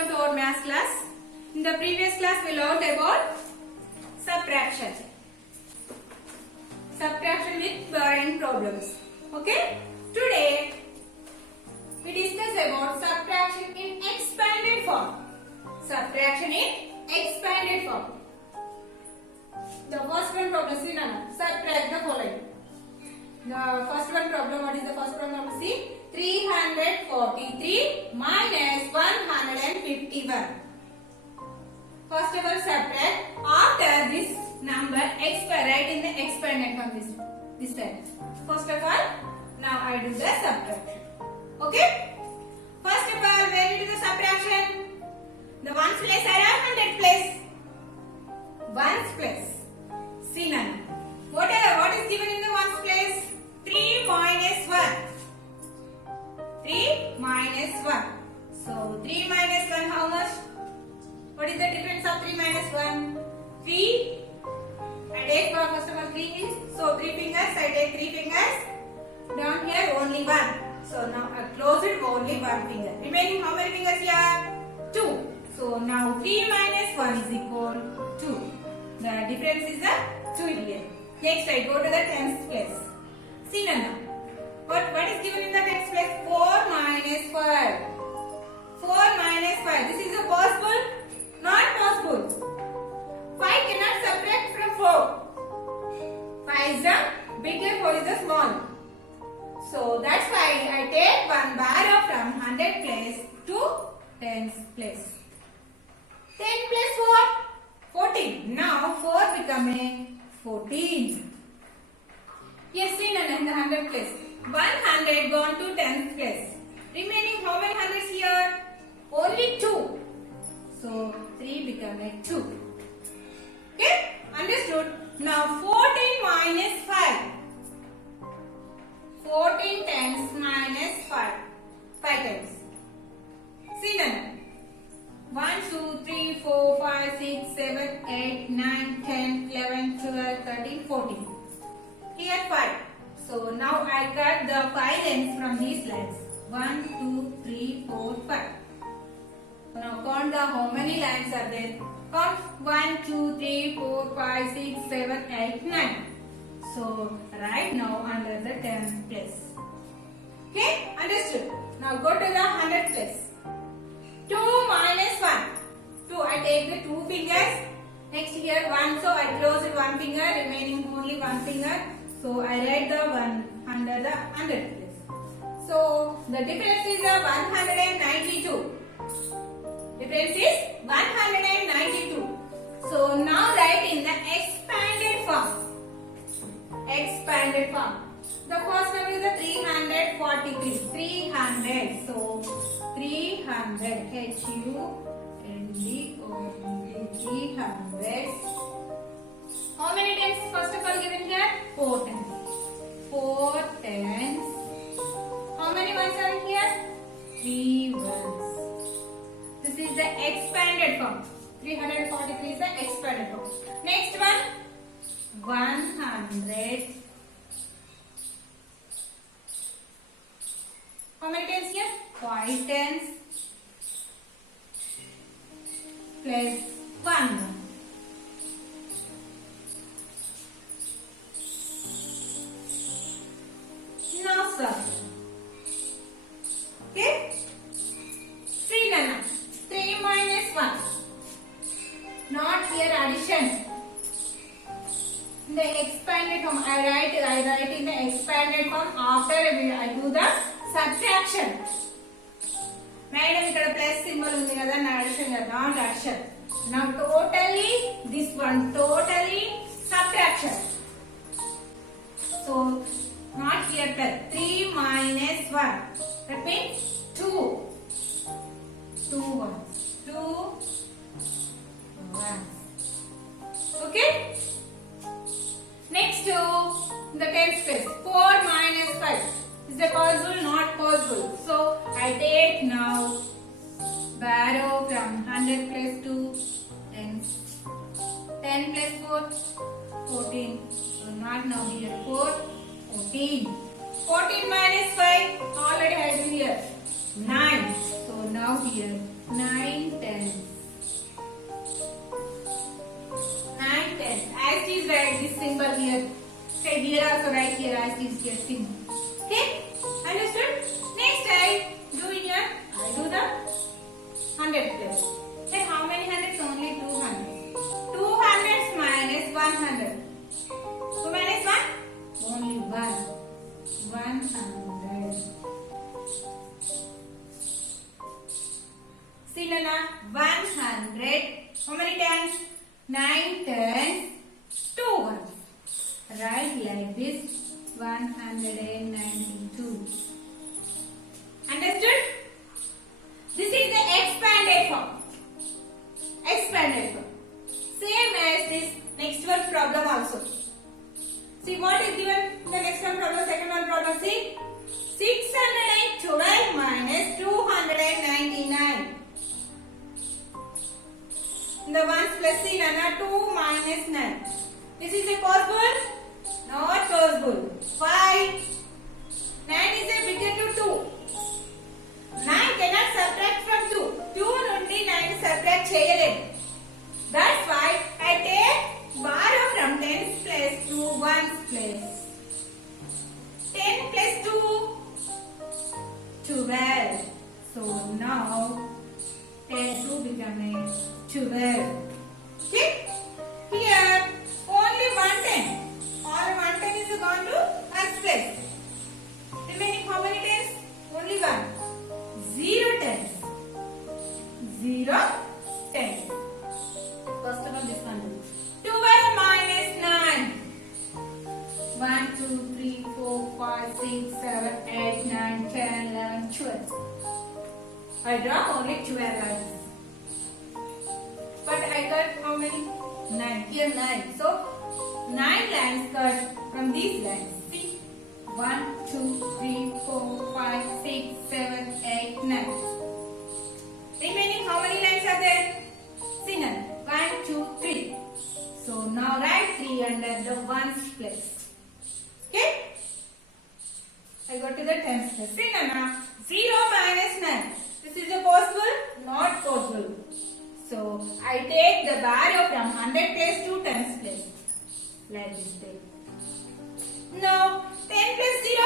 welcome to our math class. In the previous class we learned about subtraction. Subtraction with bar problems. Okay? Today we discuss about subtraction in expanded form. Subtraction in expanded form. The first one problem, see now, subtract the following. The first one problem, what is the first one problem? See, 343 minus 151. First of all, subtract. After this number, write in the expanded form this time. First of all, now I do the subtraction. Okay? First of all, where you do the subtraction? The ones place or hundred place? Ones place. See now. What is given in the ones place? 3 minus 1. 3 minus 1. So 3 minus 1 how much? What is the difference of 3 minus 1? 3. I take first of all 3 is. So 3 fingers. I take 3 fingers. Down here only 1. So now I close it only 1 finger. Remaining how many fingers here? 2. So now 3 minus 1 is equal to 2. The difference is the 2 here. Next I go to the tens place. See now. What is given in the tens place? 4 minus 5. 4 minus 5. This is a possible? Not possible. 5 cannot subtract from 4. 5 is the bigger, 4 is the small. So that's why I take one bar from 100 place to tens place. 10 plus 4? 14. Now 4 becoming 14. Yes, see now in the 100 place. 100 gone to 10th place. Remaining how many hundreds here? Only 2. So 3 becoming 2. Okay? Understood? Now 14 minus 5. 14 times minus 5. 5 times. See now. 1, 2, 3, 4, 5, 6, 7, 8, 9, 10, 11, 12, 13, 14. Here 5. So now I cut the 5 lines from these lines. 1, 2, 3, 4, 5. Now count the how many lines are there. Count 1, 2, 3, 4, 5, 6, 7, 8, 9. So right now under the 10th place. Okay? Understood? Now go to the 100th place. 2 minus 1. 2. I take the 2 fingers. Next here 1. So I close it 1 finger. Remaining only 1 finger. So I write the 1 under the 100th place. So the difference is 192. Difference is 192. So now write in the expanded form. Expanded form. The first number is the 343. 300. So 300. HUND 300. How many tens first of all given here? 4 tens. 4 tens. How many ones are here? 3 ones. This is the expanded form. 343 is the expanded form. Next one. 100. How many tens here? 5 tens plus 1. Now sir. Okay? See Nana. 3 minus 1. Not here addition. In the expanded form, I write in the expanded form after I do the subtraction. Madam, ikkada plus symbol undi kada na addition not addition. Now totally this one totally subtraction. So not here plus 3 minus 1. That means 2. 2 ones. 2 ones. Okay? Next to the tens place. 4 minus 5. Is it possible? Not possible. So I take now borrow from 100 plus 2 tens. 10 plus 4 14. So not now here 4 14. 14 minus 5 already I do here 9. So now here 9 tens. 9 tens. As it is, write this symbol here. Okay, here also write here as it is here symbol. Okay, understood? Next I do here. I do the 100 place. Okay, how many hundreds? Only 200. 200 minus 100. 2 minus 1? Only 1. 100. See Nana, 100. How many tens? 9 tens, 2 ones. Write like this, 192. Understood? This is the expanded form. Expanded form. Same as this next one problem also. See what is given in the next one problem, second one problem. See, 612 minus 299. In the ones plus C, Nana, 2 minus 9. This is a possible? Not possible. Why? 9 is a bigger to 2. 9 cannot subtract from 2. 2 నుండి 9 subtract చేయలేం. That's why I take borrow from tens place to ones place. 10 plus 2, 12. So now 2 becoming 12. Okay? Here only 110. All 110 is gone to ones place. Remaining how many tens? Only 1. 0 tens. 0 tens. First of all, this one. 12 minus 9. 1, 2, 3, 4, 5, 6, 7, 8, 9, 10, 11, 12. I draw only 12 lines. But I got how many? 9. Here 9. So 9 lines cut from these lines. See? 1, 2, 3, 4, 5, 6, 7, 8, 9. Remaining how many lines are there? See none. 1, 2, 3. So now write 3 under the ones place. Okay? I go to the tens place. See Nana, 0 minus 9. This is a possible? Not possible. So I take the value from 100 place to tens place. Like this way. Now 10 plus 0?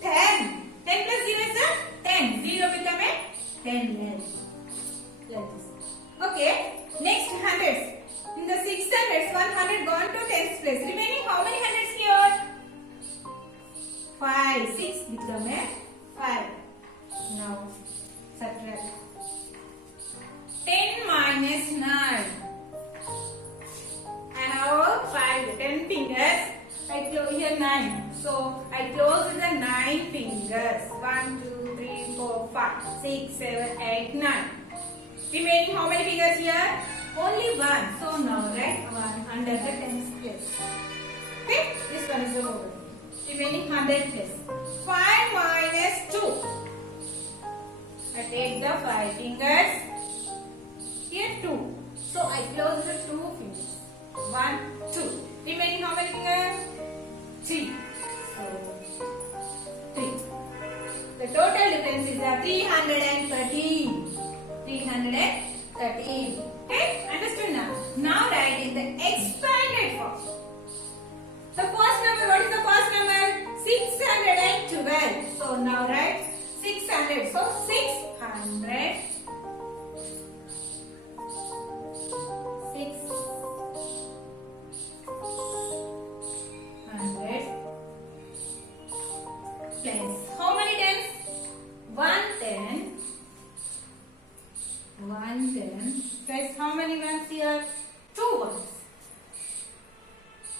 10. 10 plus 0 is a 10. 0 become a 10 less. Like this. Okay. Next hundreds. In the 600s, 100 gone to tens place. Remaining how many hundreds here? 5. 6 become a 5. Now subtract. 10 minus 9. I have 10 fingers. I close here 9. So I close with the 9 fingers. 1, 2, 3, 4, 5, 6, 7, 8, 9. Remaining how many fingers here? Only 1. So now write 1 under the tens place. Okay? This one is over. Remaining 100 place. 5 minus 2. I take the 5 fingers. Here 2. So I close the 2 fingers. 1, 2. Remaining how many fingers? 3. So 3. The total difference is 313. 313. Okay? Understood now? Now write in the expanded form. The first number, what is the first number? 612. So now write 600. So 600. 600 plus how many tens? 110. 110 plus how many ones here? 2 ones.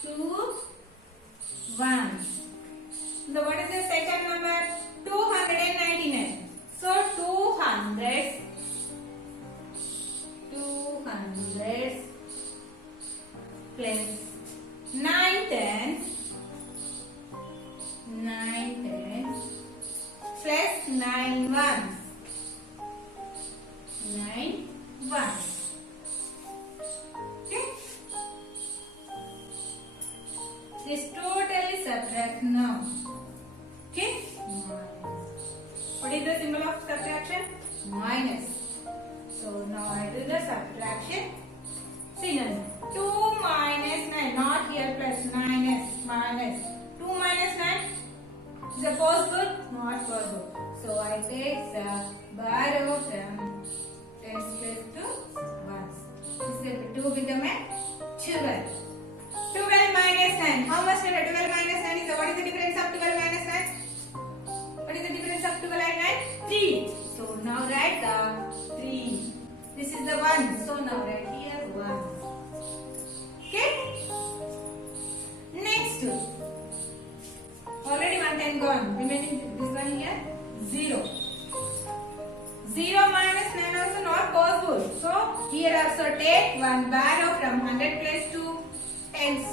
2 ones. What is the second number? 299. So 200 plus 9 tens plus 9 ones. 9 ones. Okay? This totally subtract now. Okay? Minus. What is the symbol of subtraction? Minus. subtraction. See now. 2 minus 9. Not here plus minus. 2 minus 9. Is it possible? Not possible. So I take the borrow from tens place to ones. This is 2 become a 12. 12 minus 9. How much 12 minus 9 is? What is the difference of 12 minus 9? What is the difference of 12 and 9? 3. So now write the 3. This is the 1. So now write here 1. Okay? Next. Already 1 10 gone. Remaining this one here 0. 0 minus 9 also not possible. So here also take 1 borrow from 100 place to tens.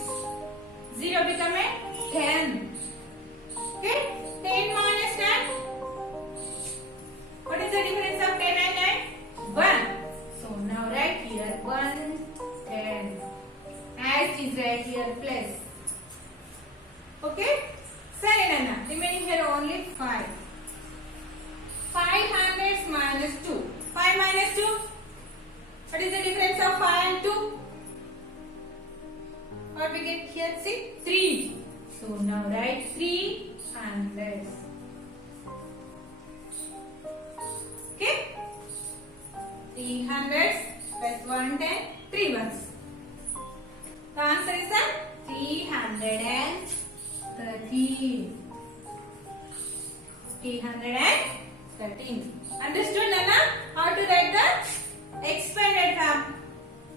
0 become a 10. Okay? 10 minus 10. What is the difference of 10 and 9? 1. So now write here 1 10. As is right here plus. Okay? Sorry Nana. Remaining here only 5. 5 hundreds minus 2. 5 minus 2. What is the difference of 5 and 2? What we get here? See? 3. So now write 3 hundreds. Okay? 3 hundreds plus 110. 3 ones. The answer is 313. 313. Understood, Nana? How to write the expanded form?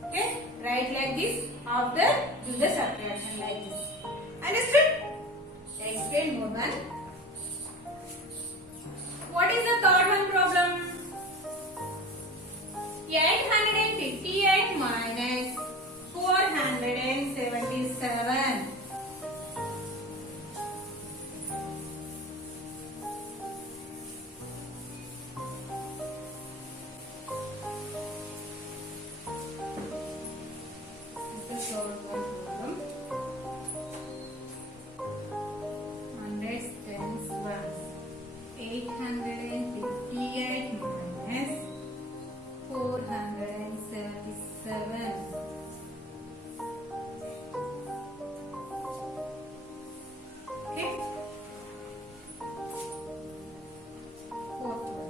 Okay? Write like this. After do the subtraction like this. Understood? Explain more one. What is the third one problem? 858 minus 477. Hundreds, tens, ones. 858 minus 477. Okay. Fourth one.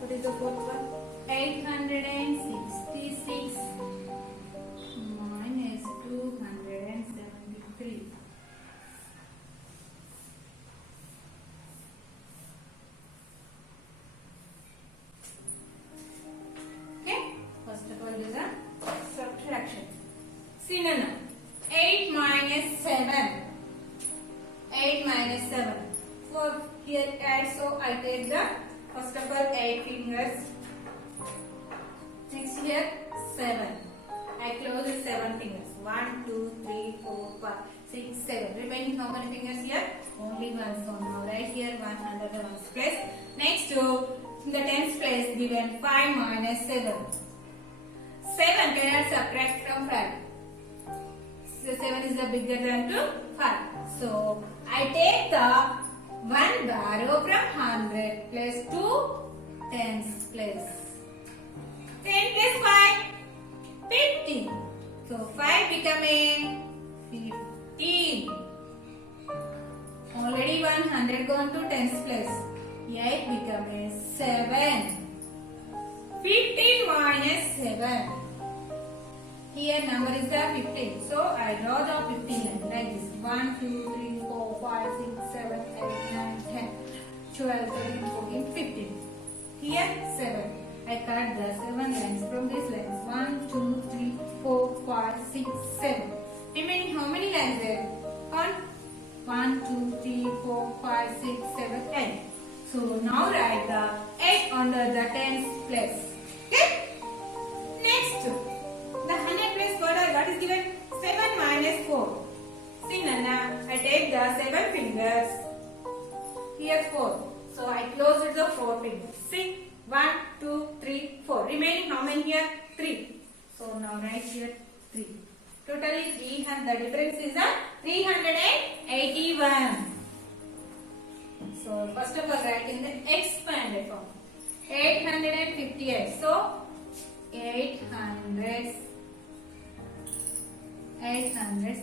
What is the fourth one? 866 minus 273. Okay, first of all do the subtraction. See now, 8 minus 7. 8 minus 7. For here add, so I take the first of all 8 fingers. Next here 7. I close with 7 fingers. 1, 2, 3, 4, 5, 6, 7. Remaining how many fingers here? Only one. So now right here 100 the ones place. Next to in the tens place given 5 minus 7. 7 cannot subtract from 5. So 7 is the bigger than 5. So I take the 1 borrow from 100 plus 2 tens place. 10 plus 5, 15. So 5 becoming 15. Already 100 gone to tens place. 8 becoming 7. 15 minus 7. Here number is the 15. So I draw the 15 line like this. 1, 2, 3, 4, 5, 6, 7, 8, 9, 10, 12, 13, 14, 15. Here 7. I cut the 7 lines from this lines. 1, 2, 3, 4, 5, 6, 7. Remaining how many lines there? Count. 1, 2, 3, 4, 5, 6, 7, 8. So now write the 8 under the tens place. Okay? Next, the 100 place border, what is given? 7 minus 4. See Nana, I take the 7 fingers. Here 4. So I close with the 4 fingers. See? 1, 2, 3, 4. Remaining how many here? 3. So now write here 3. Totally 300. The difference is 381. So first of all, write in the expanded form. 858. So 800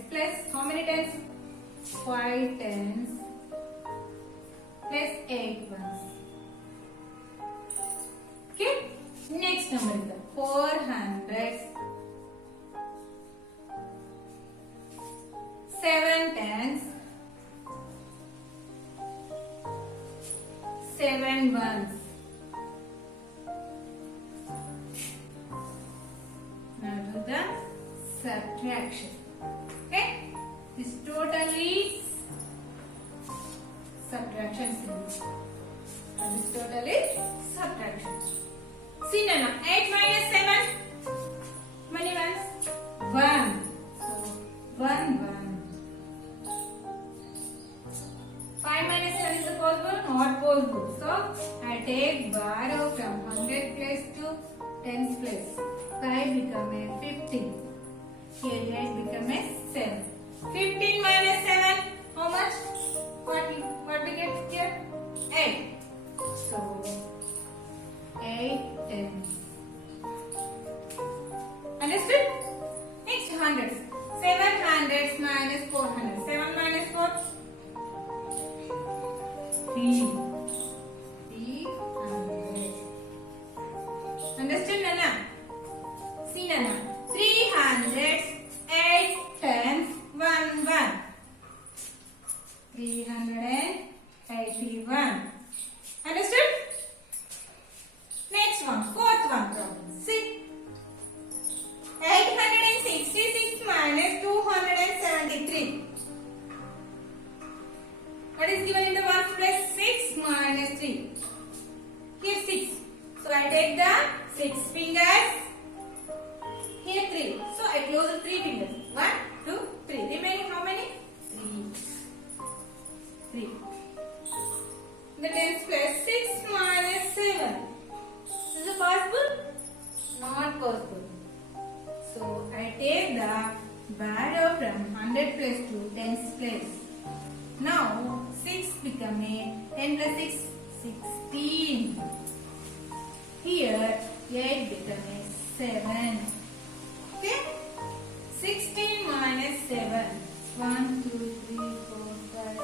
plus how many tens? 5 tens plus 8 ones. Okay. Next number is the 400. 7 tens. 7 ones. Now do the subtraction. Okay. This total is subtraction symbol. This total is subtraction. See Nana, 8 minus 7. Many ones? 1. So 1. 5 minus 7 is it possible? Not possible. So I take borrow from 100 place to 10's place. 5 become a 15. Here 8 become a 7. 15 minus 7. How much? What we get here? 8. So 8 tens. Understood? Next hundreds. 7 hundreds minus 400. 7 minus 4. 300. Understood, Nana? See, Nana. 300, 8 tens, 1. 381. Understood? Next one, fourth one problem. See. 866 minus 273. What is given in the ones place? 6 minus 3. Here 6. So I take the 6 fingers. Here 3. So I close the 3 fingers. 1, 2, 3. Remaining how many? 3. The tens place 6 minus 7. Is it possible? Not possible. So I take the borrow from 100 place to 10's place. Now 6 become a 10 plus 6, 16. Here 8 become a 7. Okay? 16 minus 7. 1, 2, 3, 4, 5, 6,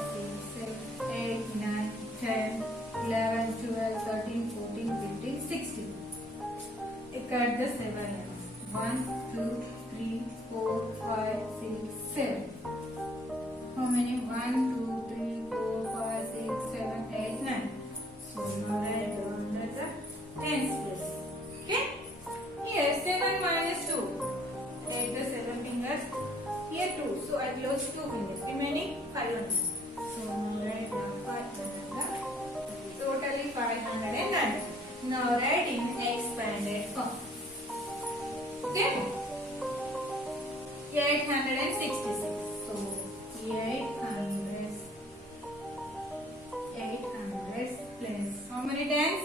7, 8, 9, 10, 11, 12, 13, 14, 15, 16. I cut the 7 lines. 1, 2, 3, 4, 5, 6, 7. How many? 1, 2, 3, 4, 5, 6, 7, 8, 9. So now write down the tens place. Okay? Here 7 minus 2. Take the 7 fingers. Here 2. So I close 2 fingers. Remaining 5 ones. So now write down 500. Totally 509. Now write in expanded form. Okay? 866. So 800 plus how many tens?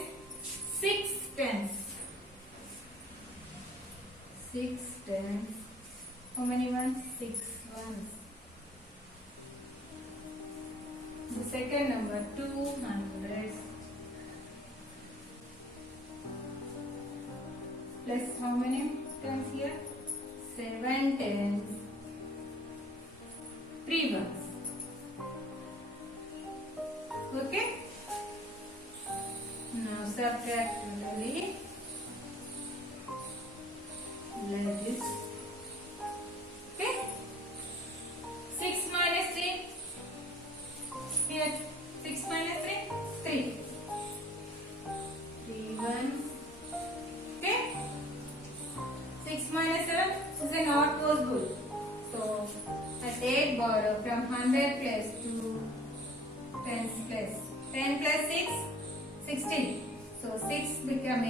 6 tens. 6 tens. How many ones? 6 ones. The second number 200 plus how many tens here? 7 tens. 3 ones. Okay? Now subtract totally like this. Okay? 6 minus 3. Here 6 minus 3. 3. 3 ones. Okay? 6 minus 7 is not possible. So I take borrow from 100 place to 10's place. 10 plus 6, 16. So 6 become a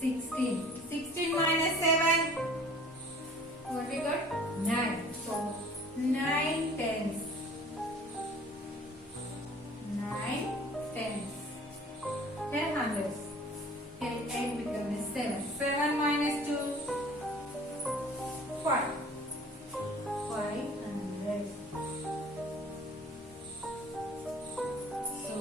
16. 16 minus 7. What we got? 9. So 9 tens. 9 tens. 10 hundreds. 8 become a 7. 7 minus 2. 5. 500. So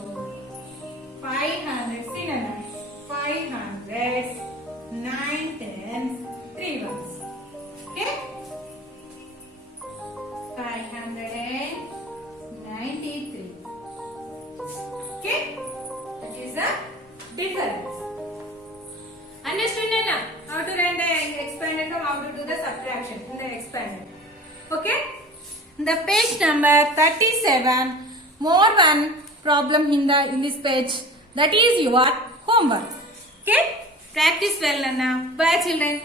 593. Okay, that is the difference. Understood now? How to run the expanded from how to do the subtraction in the expanded. Okay. The page number 37. More one problem in this page. That is your homework. Okay. Practice well, Nana. Bye, children.